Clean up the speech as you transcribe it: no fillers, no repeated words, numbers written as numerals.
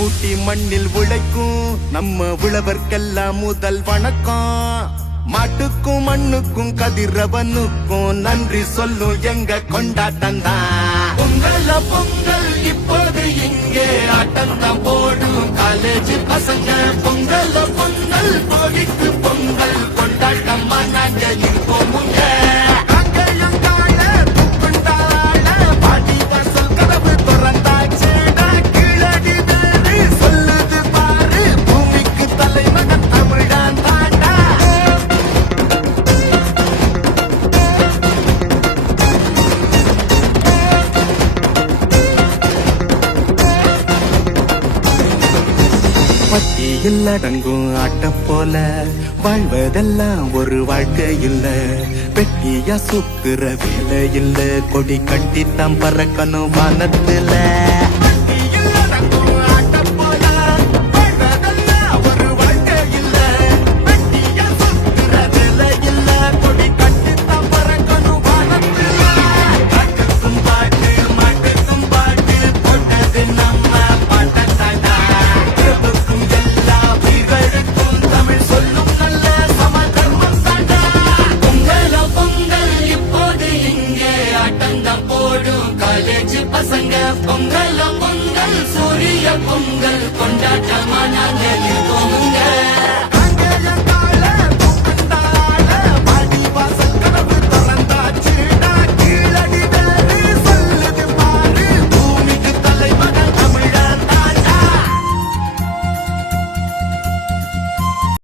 பூட்டி மண்ணில் உழைக்கும் நம்ம உழவர்க்கெல்லாம் முதல் வணக்கம். மாட்டுக்கும் மண்ணுக்கும் கதிரவனுக்கும் நன்றி சொல்லும் எங்க கொண்டாட்டம் தான். பொங்கல பொங்கல் இப்போது இங்கே ஆட்டம் தான் போடும் காலேஜ் பசங்க. பொங்கல பொங்கல் கோடிக்கு பொங்கல் கொண்டாட்டமா நாங்க இருப்போமுங்க. பட்டியில் அடங்கும் ஆட்டம் போல வாழ்வதெல்லாம் ஒரு வாழ்க்கை இல்ல. வெட்டியா சுத்துற வேலை இல்ல, கொடி கட்டித்தான் பறக்கணும் வானத்துல.